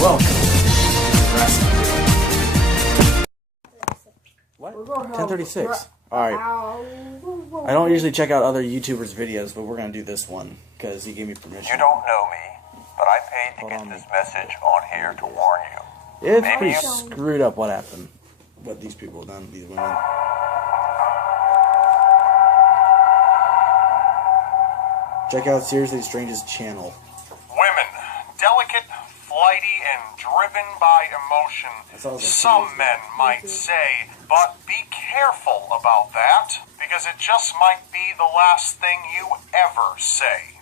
Welcome. What? 10:36. Alright. I don't usually check out other YouTubers' videos, but we're going to do this one because he gave me permission. You don't know me, but I paid to get this message on here to warn you. It's pretty screwed up what happened. What these people have done to these women. Check out Seriously Strange's channel. Women, delicate, flighty, and driven by emotion. Some men might say, but be careful about that, because it just might be the last thing you ever say.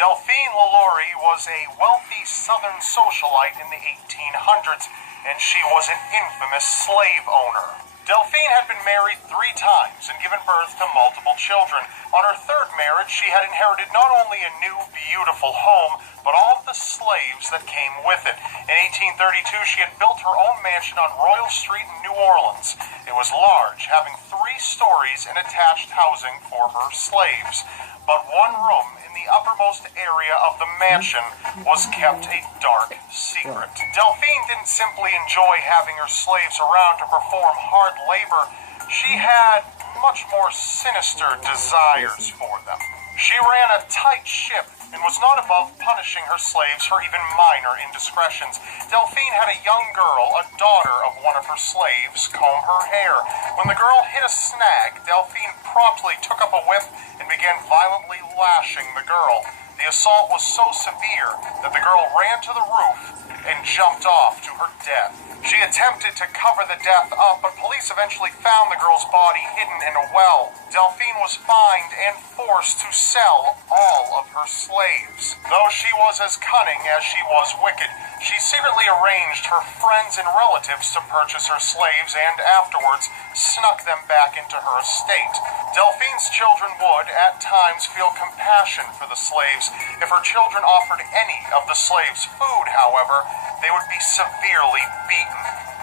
Delphine LaLaurie was a wealthy Southern socialite in the 1800s, and she was an infamous slave owner. Delphine had been married 3 times and given birth to multiple children. On her 3rd marriage, she had inherited not only a new, beautiful home, but all of the slaves that came with it. In 1832, she had built her own mansion on Royal Street in New Orleans. It was large, having 3 stories and attached housing for her slaves. But one room in the uppermost area of the mansion was kept a dark secret. Delphine didn't simply enjoy having her slaves around to perform hard labor. She had much more sinister desires for them. She ran a tight ship and was not above punishing her slaves for even minor indiscretions. Delphine had a young girl, a daughter of one of her slaves, comb her hair. When the girl hit a snag, Delphine promptly took up a whip and began violently lashing the girl. The assault was so severe that the girl ran to the roof and jumped off to her death. She attempted to cover the death up, but police eventually found the girl's body hidden in a well. Delphine was fined and forced to sell all of her slaves. Though she was as cunning as she was wicked, she secretly arranged her friends and relatives to purchase her slaves and afterwards snuck them back into her estate. Delphine's children would, at times, feel compassion for the slaves. If her children offered any of the slaves food, however, they would be severely beaten.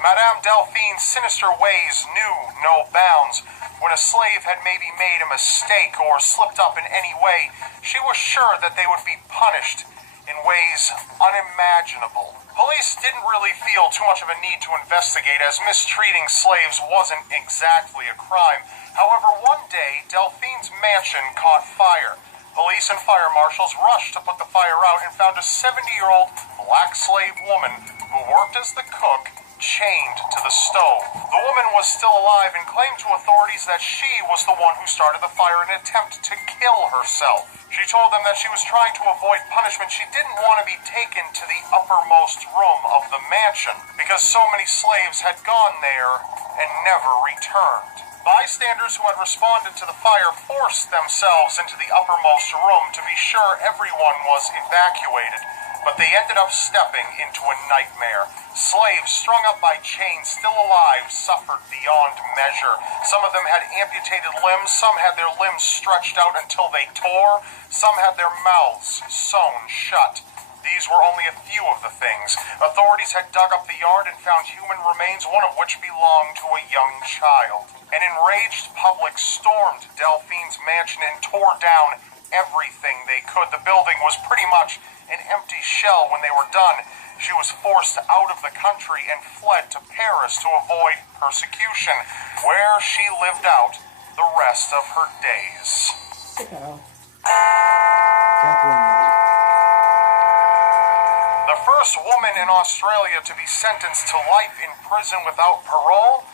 Madame Delphine's sinister ways knew no bounds. When a slave had maybe made a mistake or slipped up in any way, she was sure that they would be punished in ways unimaginable. Police didn't really feel too much of a need to investigate, as mistreating slaves wasn't exactly a crime. However, one day, Delphine's mansion caught fire. Police and fire marshals rushed to put the fire out and found a 70-year-old black slave woman who worked as the cook, chained to the stove. The woman was still alive and claimed to authorities that she was the one who started the fire in an attempt to kill herself. She told them that she was trying to avoid punishment. She didn't want to be taken to the uppermost room of the mansion because so many slaves had gone there and never returned. Bystanders who had responded to the fire forced themselves into the uppermost room to be sure everyone was evacuated, but they ended up stepping into a nightmare. Slaves strung up by chains, still alive, suffered beyond measure. Some of them had amputated limbs, some had their limbs stretched out until they tore, some had their mouths sewn shut. These were only a few of the things. Authorities had dug up the yard and found human remains, one of which belonged to a young child. An enraged public stormed Delphine's mansion and tore down everything they could. The building was pretty much an empty shell when they were done. She was forced out of the country and fled to Paris to avoid persecution, where she lived out the rest of her days. The first woman in Australia to be sentenced to life in prison without parole?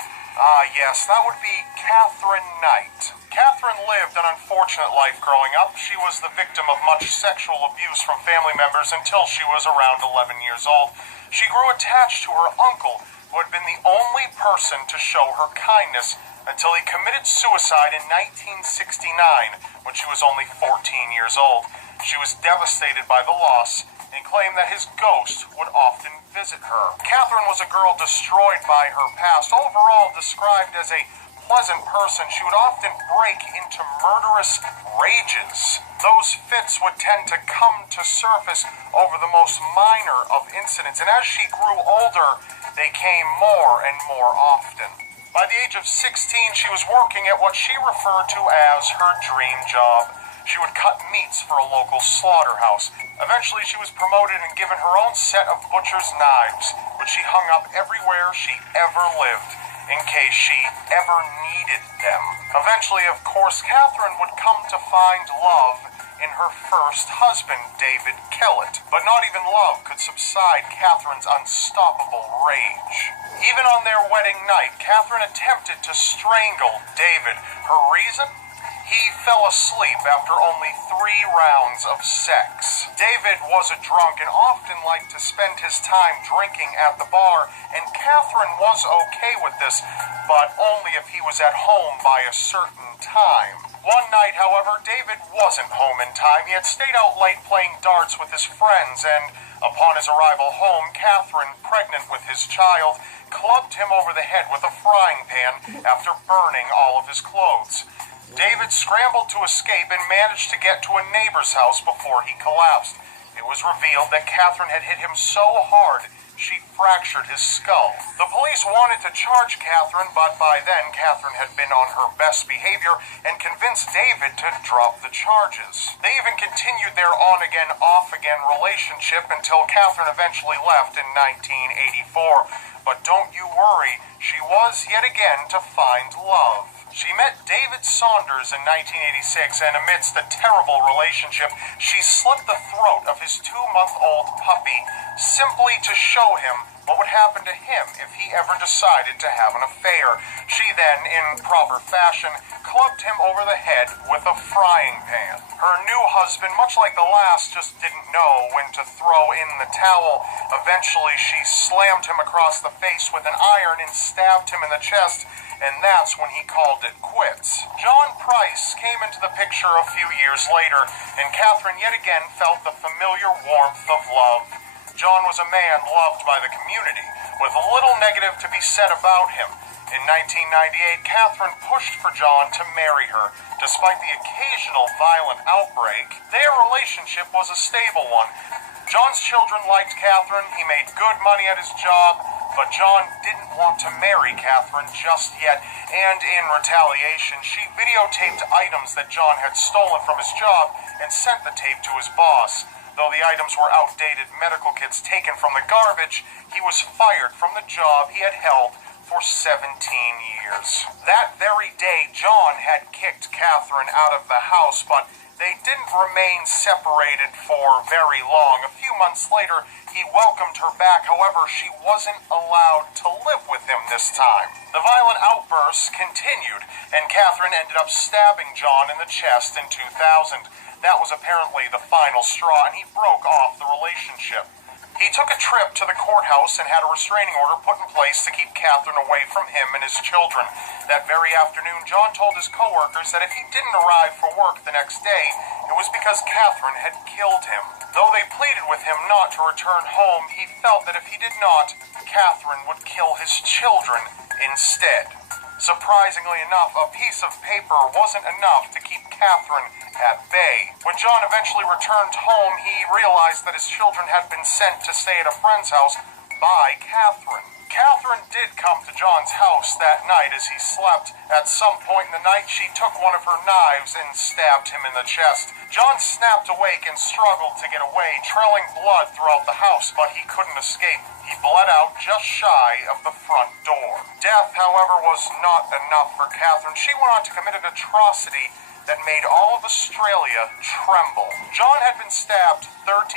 Yes, that would be Catherine Knight. Catherine lived an unfortunate life growing up. She was the victim of much sexual abuse from family members until she was around 11 years old. She grew attached to her uncle, who had been the only person to show her kindness, until he committed suicide in 1969, when she was only 14 years old. She was devastated by the loss and claimed that his ghost would often visit her. Catherine was a girl destroyed by her past, overall described as a pleasant person, she would often break into murderous rages. Those fits would tend to come to surface over the most minor of incidents, and as she grew older, they came more and more often. By the age of 16, she was working at what she referred to as her dream job. She would cut meats for a local slaughterhouse. Eventually, she was promoted and given her own set of butcher's knives, which she hung up everywhere she ever lived, in case she ever needed them. Eventually, of course, Catherine would come to find love in her first husband, David Kellett. But not even love could subside Catherine's unstoppable rage. Even on their wedding night, Catherine attempted to strangle David. Her reason? He fell asleep after only 3 rounds of sex. David was a drunk and often liked to spend his time drinking at the bar, and Catherine was okay with this, but only if he was at home by a certain time. One night, however, David wasn't home in time. He had stayed out late playing darts with his friends, and upon his arrival home, Catherine, pregnant with his child, clubbed him over the head with a frying pan after burning all of his clothes. David scrambled to escape and managed to get to a neighbor's house before he collapsed. It was revealed that Catherine had hit him so hard she fractured his skull. The police wanted to charge Catherine, but by then Catherine had been on her best behavior and convinced David to drop the charges. They even continued their on-again, off-again relationship until Catherine eventually left in 1984. But don't you worry, she was yet again to find love. She met David Saunders in 1986, and amidst the terrible relationship, she slit the throat of his 2-month-old puppy simply to show him what would happen to him if he ever decided to have an affair. She then, in proper fashion, clubbed him over the head with a frying pan. Her new husband, much like the last, just didn't know when to throw in the towel. Eventually, she slammed him across the face with an iron and stabbed him in the chest, and that's when he called it quits. John Price came into the picture a few years later, and Catherine yet again felt the familiar warmth of love. John was a man loved by the community, with little negative to be said about him. In 1998, Catherine pushed for John to marry her. Despite the occasional violent outbreak, their relationship was a stable one. John's children liked Catherine, he made good money at his job, but John didn't want to marry Catherine just yet, and in retaliation, she videotaped items that John had stolen from his job and sent the tape to his boss. Though the items were outdated medical kits taken from the garbage, he was fired from the job he had held for 17 years. That very day, John had kicked Catherine out of the house, but they didn't remain separated for very long. A few months later, he welcomed her back. However, she wasn't allowed to live with him this time. The violent outbursts continued, and Catherine ended up stabbing John in the chest in 2000. That was apparently the final straw, and he broke off the relationship. He took a trip to the courthouse and had a restraining order put in place to keep Catherine away from him and his children. That very afternoon, John told his co-workers that if he didn't arrive for work the next day, it was because Catherine had killed him. Though they pleaded with him not to return home, he felt that if he did not, Catherine would kill his children instead. Surprisingly enough, a piece of paper wasn't enough to keep Catherine at bay. When John eventually returned home, he realized that his children had been sent to stay at a friend's house by Catherine. Catherine did come to John's house that night as he slept. At some point in the night, she took one of her knives and stabbed him in the chest. John snapped awake and struggled to get away, trailing blood throughout the house, but he couldn't escape. He bled out just shy of the front door. Death, however, was not enough for Catherine. She went on to commit an atrocity that made all of Australia tremble. John had been stabbed 37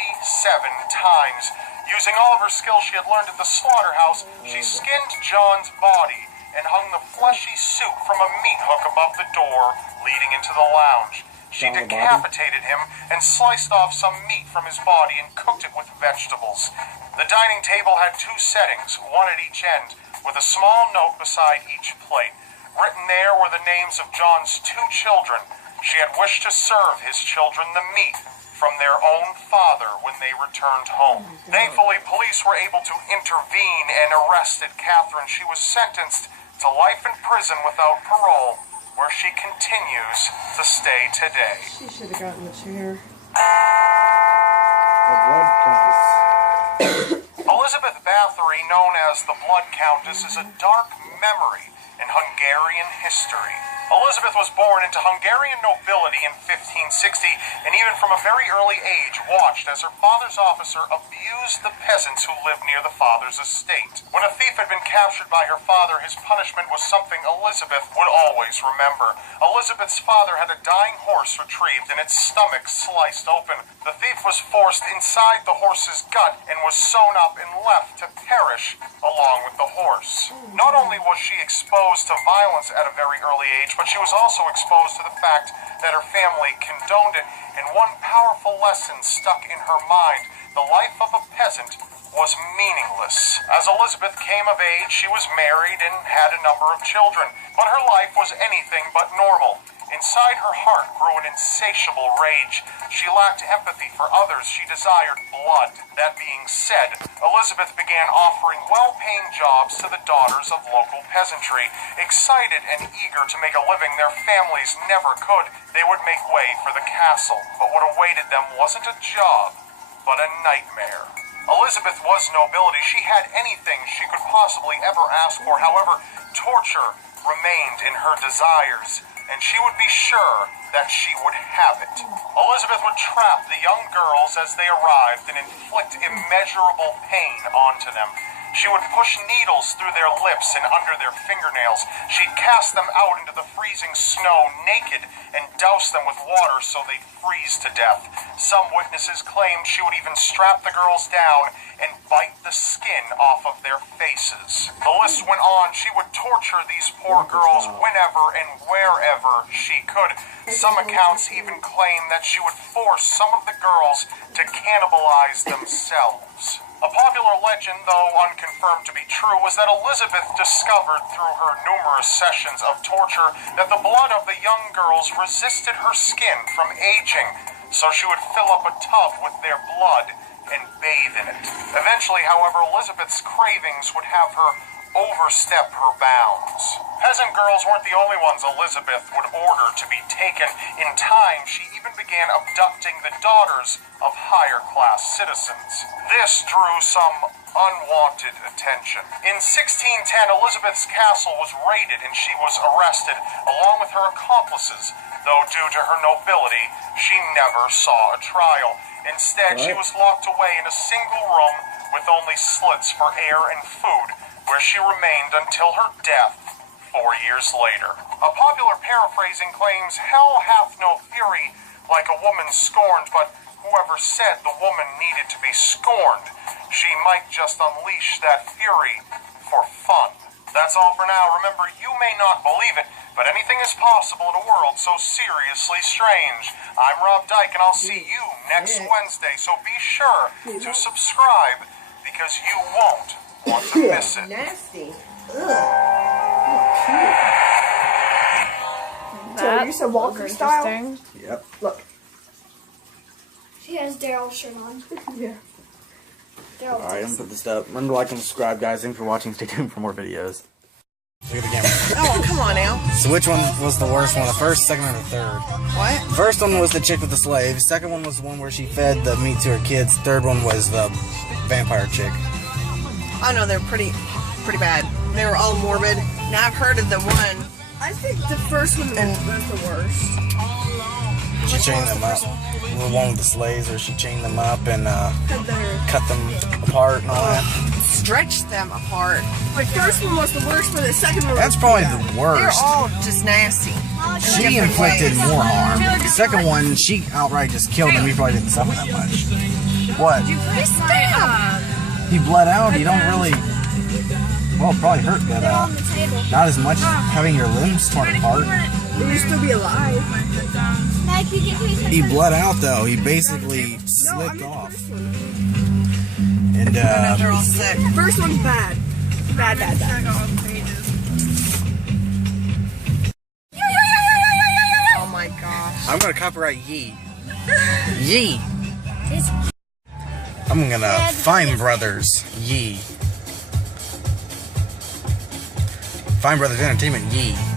times. Using all of her skills she had learned at the slaughterhouse, she skinned John's body and hung the fleshy suit from a meat hook above the door leading into the lounge. She decapitated him and sliced off some meat from his body and cooked it with vegetables. The dining table had 2 settings, one at each end, with a small note beside each plate. Written there were the names of John's 2 children. She had wished to serve his children the meat from their own father when they returned home. Thankfully, police were able to intervene and arrested Catherine. She was sentenced to life in prison without parole, where she continues to stay today. She should have gotten the chair. The Blood Countess. Elizabeth Báthory, known as the Blood Countess, is a dark memory in Hungarian history. Elizabeth was born into Hungarian nobility in 1560, and even from a very early age watched as her father's officer abused the peasants who lived near the father's estate. When a thief had been captured by her father, his punishment was something Elizabeth would always remember. Elizabeth's father had a dying horse retrieved and its stomach sliced open. The thief was forced inside the horse's gut and was sewn up and left to perish along with the horse. Not only was she exposed to violence at a very early age, but she was also exposed to the fact that her family condoned it, and one powerful lesson stuck in her mind: the life of a peasant was meaningless. As Elizabeth came of age, she was married and had a number of children, but her life was anything but normal. Inside her heart grew an insatiable rage. She lacked empathy for others. She desired blood. That being said, Elizabeth began offering well-paying jobs to the daughters of local peasantry. Excited and eager to make a living their families never could, they would make way for the castle. But what awaited them wasn't a job, but a nightmare. Elizabeth was nobility. She had anything she could possibly ever ask for. However, torture remained in her desires, and she would be sure that she would have it. Elizabeth would trap the young girls as they arrived and inflict immeasurable pain onto them. She would push needles through their lips and under their fingernails. She'd cast them out into the freezing snow naked and douse them with water so they'd freeze to death. Some witnesses claimed she would even strap the girls down and bite the skin off of their faces. The list went on. She would torture these poor girls whenever and wherever she could. Some accounts even claim that she would force some of the girls to cannibalize themselves. A popular legend, though unconfirmed to be true, was that Elizabeth discovered through her numerous sessions of torture that the blood of the young girls resisted her skin from aging, so she would fill up a tub with their blood and bathe in it. Eventually, however, Elizabeth's cravings would have her overstep her bounds. Peasant girls weren't the only ones Elizabeth would order to be taken. In time, she even began abducting the daughters of higher-class citizens. This drew some unwanted attention. In 1610, Elizabeth's castle was raided and she was arrested, along with her accomplices, though due to her nobility, she never saw a trial. Instead, she was locked away in a single room with only slits for air and food, where she remained until her death 4 years later. A popular paraphrasing claims, "Hell hath no fury like a woman scorned, but whoever said the woman needed to be scorned, she might just unleash that fury for fun." That's all for now. Remember, you may not believe it, but anything is possible in a world so seriously strange. I'm Rob Dyke, and I'll see you next Wednesday, so be sure to subscribe, because you won't want to miss it. Nasty. So you said Walker style? Yep. Look. She has Daryl's shirt on. Yeah. Daryl Alright, I'm gonna put this up. Remember to like and subscribe, guys. Thanks for watching. Stay tuned for more videos. Look at the camera. Oh, come on now. So which one was the worst one? The first, second, or the third? What? First one was the chick with the slave. Second one was the one where she fed the meat to her kids. Third one was the vampire chick. Oh no, they're pretty bad. They were all morbid. Now I've heard of the one. I think the first one was the worst. She chained them up. The one with the slaves, where she chained them up and cut them apart and all that. Stretched them apart. The first one was the worst, but the second one was That's probably the They're worst. all just nasty. She inflicted more harm. The second one, she outright just killed him. He probably didn't suffer that much. What? He bled out. You don't really. Well, it probably hurt, but not as much as having your limbs torn apart. Will you still be alive? He bled out though. He basically slipped off. And They're all sick. First one's bad. Bad. Oh my gosh. I'm gonna copyright Yee. Yee. I'm gonna Fine Brothers Yee. Fine Brothers Entertainment, yee.